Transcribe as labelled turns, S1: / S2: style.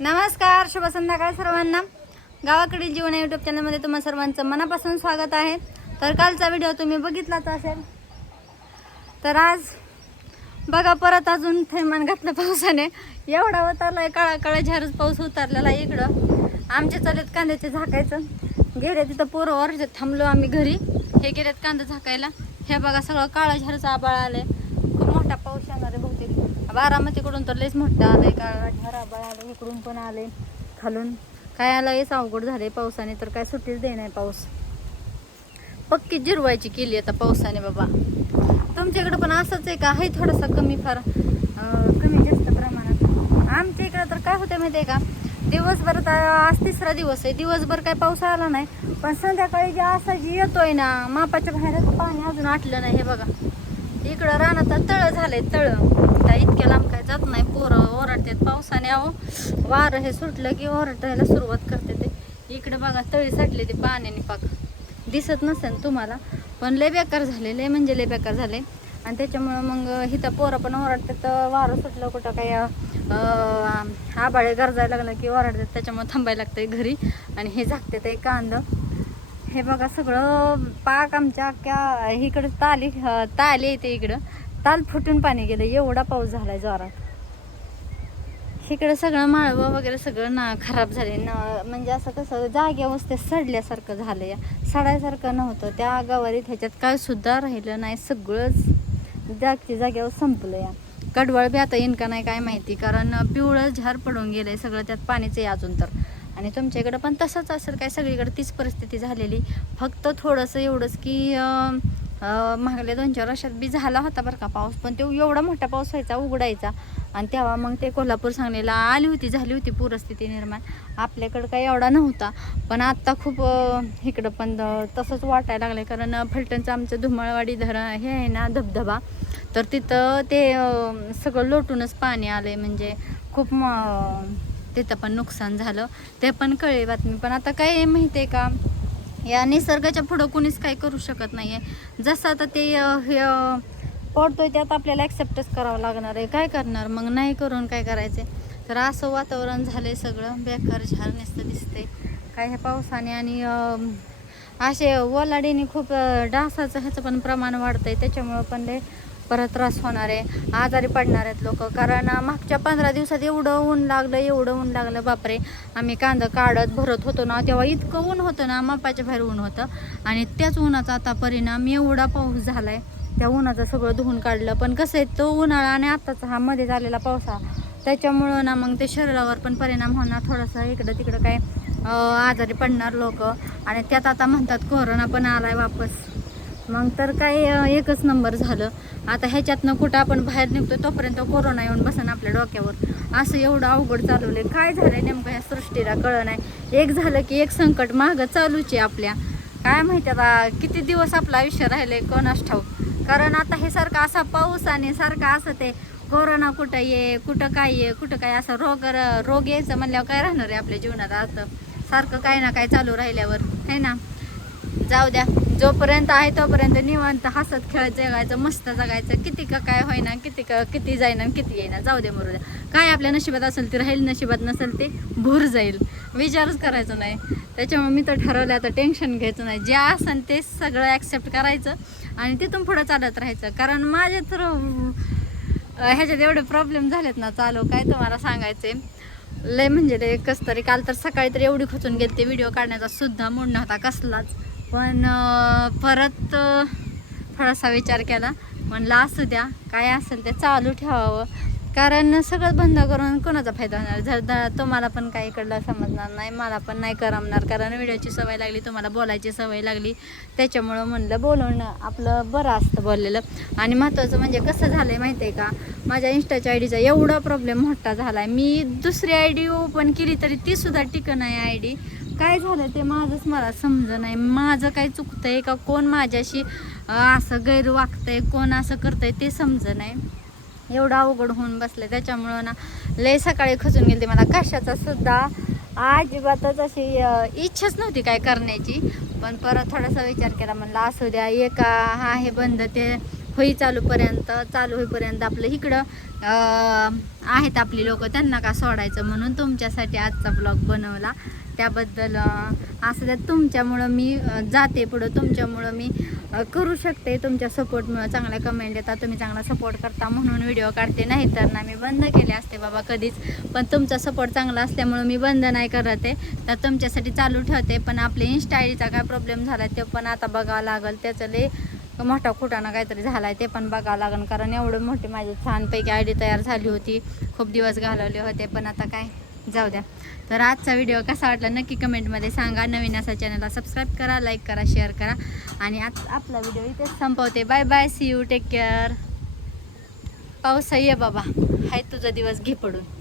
S1: नमस्कार शुभ संध्याकाळ सर्वांना. गावाकडील जीवन यूट्यूब चॅनलमध्ये तुम्हा सर्वांचं मनापासून स्वागत आहे. तर कालचा व्हिडिओ तुम्ही बघितलाच असेल. तर आज बघा परत अजून थैमान घातलं पावसाने. एवढा उतरलाय काळा काळा झारच पाऊस उतरलेला आहे इकडं. आमच्या चालेत कांद्याचे झाकायचं. गेले तिथं पोरं थांबलो आम्ही घरी. हे गेलेत कांदा झाकायला. हे बघा सगळं काळा झारचं आबाळ आलं आहे मोठा पाऊस येणार आहे बहुतेक बारामतीकडून तर लईच मोठं आलंय. काळा घरा आबाळ आलं इकडून पण आले खालून काय आलं अवघड झाले पावसाने तर काय सुट्टीच दे नाही पाऊस. पक्की जिरवायची केली आता पावसाने बाबा. तुमच्याकडे पण असंच आहे का? आहे थोडासा कमी फार कमी जास्त प्रमाणात. आमच्या इकडं तर काय होतं माहिती आहे का? दिवसभर आज तिसरा दिवस आहे. दिवसभर काय पाऊस आला नाही. पण संध्याकाळी जे असा जी येतोय ना मापाच्या बाहेर पाणी अजून आटलं नाही हे बघा. इकडं रानात तळ झालंय तळ. त्या इतक्या लांब काय जात नाही. पोरं ओरडतात पावसाने अहो वारं हे सुटलं की ओरडायला सुरुवात करते ते. इकडे बघा तळी साठले ते पाण्याने पाक. दिसत नसेल तुम्हाला पण लय बेकार झालेले म्हणजे लय बेकार झाले. आणि त्याच्यामुळं मग इथं पोरं पण ओरडतात तर वारं सुटलं कुठं काही आबाळे गरजायला लागलं की ओरडतात त्याच्यामुळं थांबायला लागतंय घरी. आणि हे झाकते ते कांदं. हे बघा सगळं पाक आमच्या अख्ख्या इकडं ताली ताली येते इकडं. ताल फुटून पाणी गेलं एवढा पाऊस झालाय जोरात. इकडं सगळं माळवं वगैरे सगळं ना खराब झाले ना म्हणजे असं कसं जाग्यावर ते सडल्यासारखं झालं या सडायसारखं नव्हतं. त्या गावारीत ह्याच्यात काय सुद्धा राहिलं नाही. सगळंच जागच्या जाग्यावर संपलं या कडवळ बी आता येईन का नाही काय माहिती. कारण पिवळं झार पडून गेलंय सगळं. त्यात पाणीच आहे अजून तर. आणि तुमच्या इकडं पण तसंच असेल काय? सगळीकडे तीच परिस्थिती झालेली. फक्त थोडंसं एवढंच की मागल्या दोन चार वर्षात बी झाला होता बरं का पाऊस पण तो एवढा मोठा पाऊस व्हायचा उघडायचा. आणि तेव्हा मग ते कोल्हापूर सांगलीला आली होती झाली होती पूरस्थिती निर्माण. आपल्याकडं काही एवढा नव्हता. पण आत्ता खूप इकडं पण तसंच वाटायला लागलं कारण फलटणचं आमचं धुमाळवाडी धरण हे आहे ना धबधबा. तर तिथं ते सगळं लोटूनच पाणी आलंय. म्हणजे खूप म- तिथं पण नुकसान झालं. ते पण कळले बातमी. पण आता काय माहिती आहे का? या निसर्गाच्या पुढं कुणीच काही करू शकत नाही आहे जसं आता ते हे पडतोय त्यात आपल्याला ॲक्सेप्टच करावं लागणार आहे. काय करणार? मग नाही करून काय करायचं? तर असं वातावरण झालं आहे सगळं. बेकार झार नुसतं दिसते काय हे पावसाने आणि असे ओलाडीने खूप डासाचं ह्याचं पण प्रमाण वाढतंय. त्याच्यामुळं पण लय परत त्रास होणार आहे आजारी पडणार आहेत लोक. कारण मागच्या पंधरा दिवसात एवढं ऊन लागलं एवढं ऊन लागलं बापरे. आम्ही कांदा काढत भरत होतो ना तेव्हा इतकं ऊन होतं ना मापाच्या बाहेर ऊन होतं. आणि त्याच उन्हाचा आता परिणाम एवढा पाऊस झाला आहे त्या उन्हाचं सगळं धुवून काढलं. पण कसं आहे तो उन्हाळा आणि आत्ताचा हा मध्ये झालेला पावसाळा त्याच्यामुळं ना मग ते शरीरावर पण परिणाम होणार. थोडासा इकडं तिकडं काय आजारी पडणार लोक. आणि त्यात आता म्हणतात कोरोना पण आला आहे वापस. मग तर काय एकच नंबर झालं. आता ह्याच्यातनं कुठं आपण बाहेर निघतो तोपर्यंत कोरोना येऊन बसन आपल्या डोक्यावर. असं एवढं अवघड चालवलंय. काय झालंय नेमकं ह्या सृष्टीला कळ नाही. एक झालं की एक संकट मागं चालूच आहे आपल्या. काय माहिती आता किती दिवस आपलं आयुष्य राहिलंय कोणास ठाऊक. कारण आता हे सारखं असा पाऊस आणि सारखं असं ते कोरोना कुठं ये कुठं काय ये कुठं काय असं रोग रोग यायचं म्हणल्यावर काय राहणार आहे आपल्या जीवनात? आता सारखं काय ना काय चालू राहिल्यावर. है ना? जाऊ द्या. जोपर्यंत आहे तोपर्यंत निवांत हसत खेळत जगायचं मस्त जगायचं. किती का काय होईना किती का किती जाईना किती येईना. जाऊ द्या मरू द्या. काय आपल्या नशिबात असेल ते राहील नशिबात नसेल ते भूर जाईल. विचारच करायचा नाही. त्याच्यामुळे मी तर ठरवलं आता टेन्शन घ्यायचं नाही. जे असेल ते सगळं ॲक्सेप्ट करायचं आणि तिथून पुढं चालत राहायचं. कारण माझे तर ह्याच्यात एवढे प्रॉब्लेम झालेत ना चालू. काय तुम्हाला सांगायचे लय म्हणजे लय कसं तरी काल तर सकाळी तर एवढी खचून गेली ते व्हिडिओ काढण्याचा सुद्धा मूड नव्हता कसलाच. पण परत थोडासा विचार केला. म्हणलं असू द्या. काय असेल ते चालू ठेवावं. कारण सगळं बंद करून कोणाचा फायदा होणार? जर तुम्हाला पण काही इकडला समजणार नाही मला पण नाही करमणार. कारण व्हिडिओची सवय लागली तुम्हाला बोलायची सवय लागली. त्याच्यामुळं म्हणलं बोलवणं आपलं बरं असतं बोललेलं. आणि महत्त्वाचं म्हणजे कसं झालं आहे माहिती आहे का? माझ्या इंस्टाच्या आय डीचा एवढा प्रॉब्लेम मोठा झाला आहे मी दुसरी आय डी ओपन केली तरी ती सुद्धा टिकन आहे आय डी काय झालं ते माझंच मला समजं नाही. माझं काय आहे का? कोण माझ्याशी असं गैर आहे कोण असं करतं आहे ते समजं नाही. एवढं अवघड होऊन बसले. त्याच्यामुळं ना लय सकाळी खचून गेली मला. कशाचा सुद्धा? अजिबातच अशी इच्छाच नव्हती काय करण्याची. पण परत थोडासा विचार केला. म्हणलं असू द्या एका हा हे बंद ते होई चालूपर्यंत चालू होईपर्यंत आपलं इकडं आहेत आपली लोक त्यांना का सोडायचं म्हणून तुमच्यासाठी आजचा ब्लॉग बनवला. त्याबद्दल असं त्यात तुमच्यामुळं मी जाते पुढं तुमच्यामुळं मी करू शकते. तुमच्या सपोर्टमुळं चांगल्या कमेंट येतात. तुम्ही चांगला सपोर्ट करता म्हणून व्हिडिओ काढते. नाही तर ना मी बंद केले असते बाबा कधीच. पण तुमचा सपोर्ट चांगला असल्यामुळं मी बंद नाही करत आहे. तर तुमच्यासाठी चालू ठेवते. पण आपले इन्स्टा आयडीचा काय प्रॉब्लेम झाला ते पण आता बघावं लागेल. त्याचं लई मोठा खुटाणा काहीतरी झाला आहे ते पण बघावं लागेल कारण एवढं मोठी माझी छानपैकी आयडी तयार झाली होती. खूप दिवस घालवले होते पण आता काय? जाऊ द्या. तर आजचा व्हिडिओ कसा वाटला नक्की कमेंटमध्ये सांगा. नवीन असा चॅनलला सबस्क्राईब करा लाईक करा शेअर करा. आणि आज आपला व्हिडिओ इथेच संपवते. Bye bye see you take care पाऊस ये बाबा. हाय तुझा दिवस घे पडून.